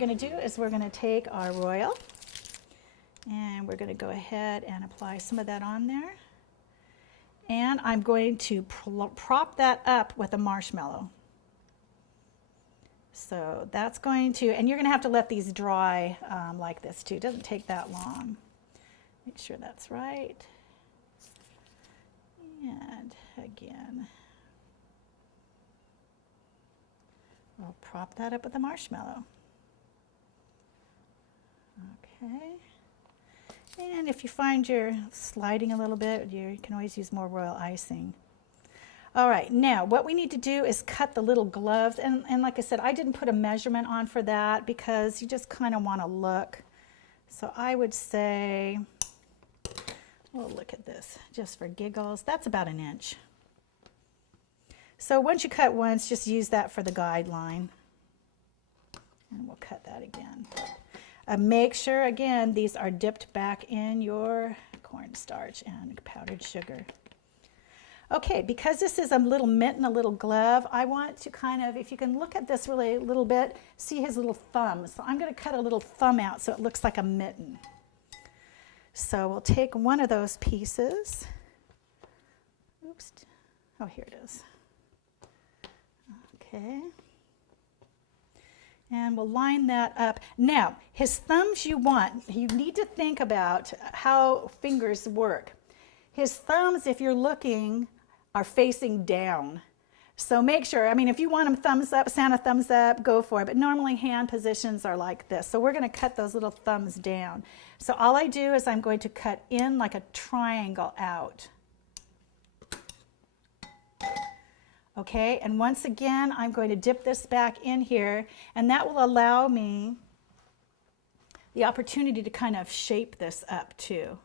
going to do is we're going to take our royal and we're going to go ahead and apply some of that on there. And I'm going to prop that up with a marshmallow. So that's going to, and you're going to have to let these dry like this too. It doesn't take that long. Make sure that's right. And again, we'll prop that up with a marshmallow. Okay. And if you find you're sliding a little bit, you can always use more royal icing. All right, now what we need to do is cut the little gloves. And like I said, I didn't put a measurement on for that because you just kind of want to look. So I would say, we'll look at this just for giggles. That's about 1 inch. So once you cut once, just use that for the guideline. And we'll cut that again. Make sure, again, these are dipped back in your cornstarch and powdered sugar. Okay, because this is a little mitt and a little glove, I want to kind of, if you can look at this really a little bit, see his little thumb. So I'm going to cut a little thumb out so it looks like a mitten. So we'll take one of those pieces. Oops. Oh, here it is. Okay. And we'll line that up. Now, his thumbs you need to think about how fingers work. His thumbs, if you're looking, are facing down. So make sure, I mean, if you want them thumbs up, Santa thumbs up, go for it. But normally hand positions are like this. So we're going to cut those little thumbs down. So all I do is I'm going to cut in like a triangle out. Okay, and once again, I'm going to dip this back in here, and that will allow me the opportunity to kind of shape this up too.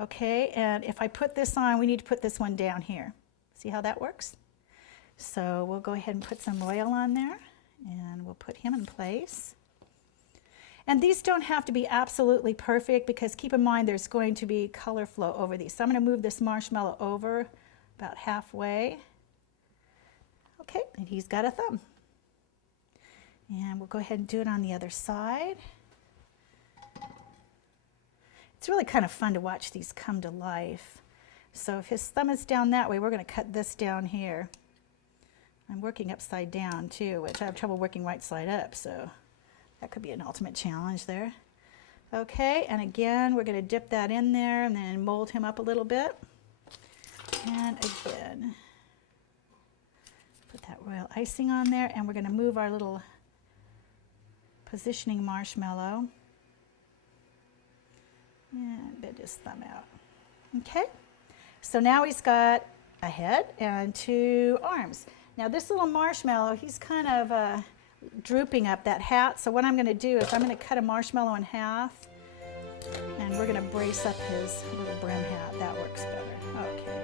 Okay, and if I put this on, we need to put this one down here. See how that works? So we'll go ahead and put some royal on there, and we'll put him in place. And these don't have to be absolutely perfect because keep in mind there's going to be color flow over these. So I'm going to move this marshmallow over about halfway. Okay, and he's got a thumb. And we'll go ahead and do it on the other side. It's really kind of fun to watch these come to life. So if his thumb is down that way, we're going to cut this down here. I'm working upside down too, which I have trouble working right side up, so that could be an ultimate challenge there. Okay, and again, we're going to dip that in there and then mold him up a little bit. And again, put that royal icing on there, and we're going to move our little positioning marshmallow and bend his thumb out. Okay, so now he's got a head and 2 arms. Now this little marshmallow, he's kind of drooping up that hat, so what I'm going to do is I'm going to cut a marshmallow in half, and we're going to brace up his little brim hat. That works better. Okay.